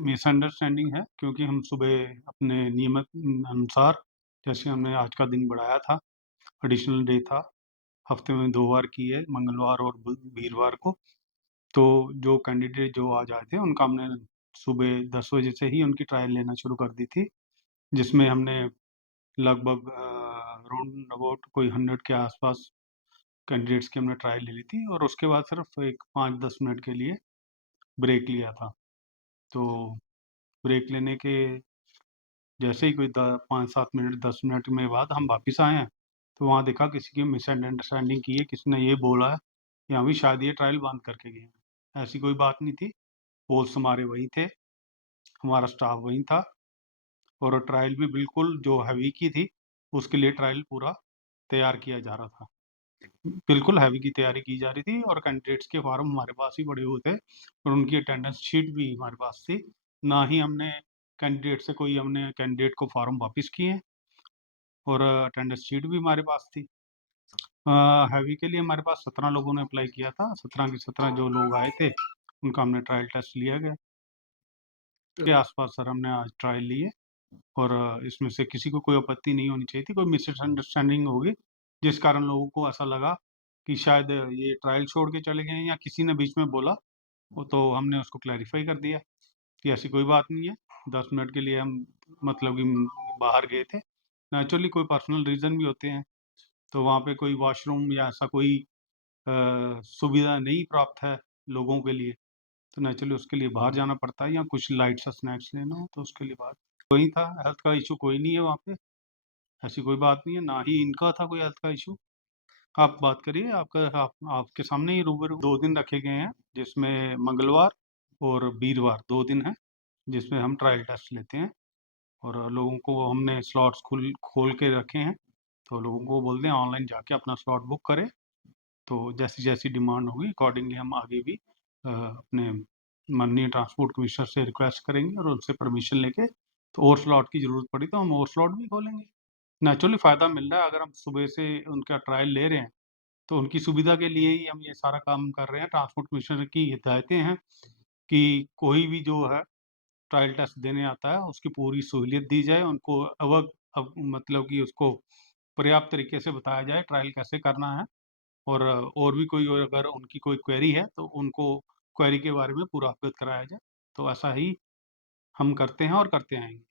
Misunderstanding है क्योंकि हम सुबह अपने नियमित अनुसार जैसे हमने आज का दिन बढ़ाया था, एडिशनल डे था, हफ्ते में 2 बार किए मंगलवार और वीरवार को। तो जो कैंडिडेट जो आज आए थे उनका हमने सुबह 10 बजे से ही उनकी ट्रायल लेना शुरू कर दी थी, जिसमें हमने लगभग राउंड अबाउट कोई 100 के आसपास कैंडिडेट्स की हमने ट्रायल ले ली थी और उसके बाद सिर्फ एक 5-10 मिनट के लिए ब्रेक लिया था। तो ब्रेक लेने के जैसे ही कोई 5-7 मिनट 10 मिनट में बाद हम वापस आए हैं, तो वहाँ देखा किसी की मिसअंडरस्टैंडिंग की है, किसी ने ये बोला है कि अभी शायद ये ट्रायल बंद करके गए हैं। ऐसी कोई बात नहीं थी, पोल्स हमारे वहीं थे, हमारा स्टाफ वहीं था और ट्रायल भी बिल्कुल जो हैवी की थी, उसके लिए ट्रायल पूरा तैयार किया जा रहा था। बिल्कुल हैवी की तैयारी की जा रही थी और कैंडिडेट्स के फॉर्म हमारे पास ही पड़े हुए थे और उनकी अटेंडेंस शीट भी हमारे पास थी। ना ही हमने कैंडिडेट को फॉर्म वापस किए और अटेंडेंस शीट भी हमारे पास थी। हैवी के लिए हमारे पास 17 लोगों ने अप्लाई किया था, 17 के 17 जो लोग आए थे, उनका हमने ट्रायल टेस्ट लिया गया। के आसपास सर हमने आज ट्रायल लिए और इसमें से किसी को कोई आपत्ति नहीं होनी चाहिए थी, कोई मिसअंडरस्टैंडिंग होगी, जिस कारण लोगों को ऐसा लगा कि शायद ये ट्रायल छोड़ के चले गए हैं या किसी ने बीच में बोला, वो तो हमने उसको क्लैरिफ़ाई कर दिया कि ऐसी कोई बात नहीं है। 10 मिनट के लिए हम मतलब कि बाहर गए थे। नेचुरली कोई पर्सनल रीज़न भी होते हैं, तो वहाँ पे कोई वॉशरूम या ऐसा कोई सुविधा नहीं प्राप्त है लोगों के लिए, तो नेचुरली उसके लिए बाहर जाना पड़ता है या कुछ लाइट सा स्नैक्स लेना हो तो उसके लिए बाहर वही था, हेल्थ का इश्यू कोई नहीं है वहाँ पे, ऐसी कोई बात नहीं है, ना ही इनका था कोई हेल्थ का इश्यू। आप बात करिए, आपके सामने ही रूबरू 2 दिन रखे गए हैं, जिसमें मंगलवार और वीरवार 2 दिन हैं, जिसमें हम ट्रायल टेस्ट लेते हैं और लोगों को हमने स्लॉट्स खोल के रखे हैं, तो लोगों को बोल दें ऑनलाइन जाके अपना स्लॉट बुक करें, तो जैसी-जैसी डिमांड होगी अकॉर्डिंगली हम आगे भी अपने माननीय ट्रांसपोर्ट कमिश्नर से रिक्वेस्ट करेंगे और उनसे परमिशन लेके तो और स्लॉट की ज़रूरत पड़ी तो हम और स्लॉट भी खोलेंगे। नेचुरली फ़ायदा मिल रहा है अगर हम सुबह से उनका ट्रायल ले रहे हैं, तो उनकी सुविधा के लिए ही हम ये सारा काम कर रहे हैं। ट्रांसपोर्ट कमिश्नर की हिदायतें हैं कि कोई भी जो है ट्रायल टेस्ट देने आता है, उसकी पूरी सहूलियत दी जाए, उनको मतलब कि उसको पर्याप्त तरीके से बताया जाए ट्रायल कैसे करना है और भी कोई और अगर उनकी कोई क्वेरी है, तो उनको क्वेरी के बारे में पूरा अवगत कराया जाए। तो ऐसा ही हम करते हैं और करते आएँगे।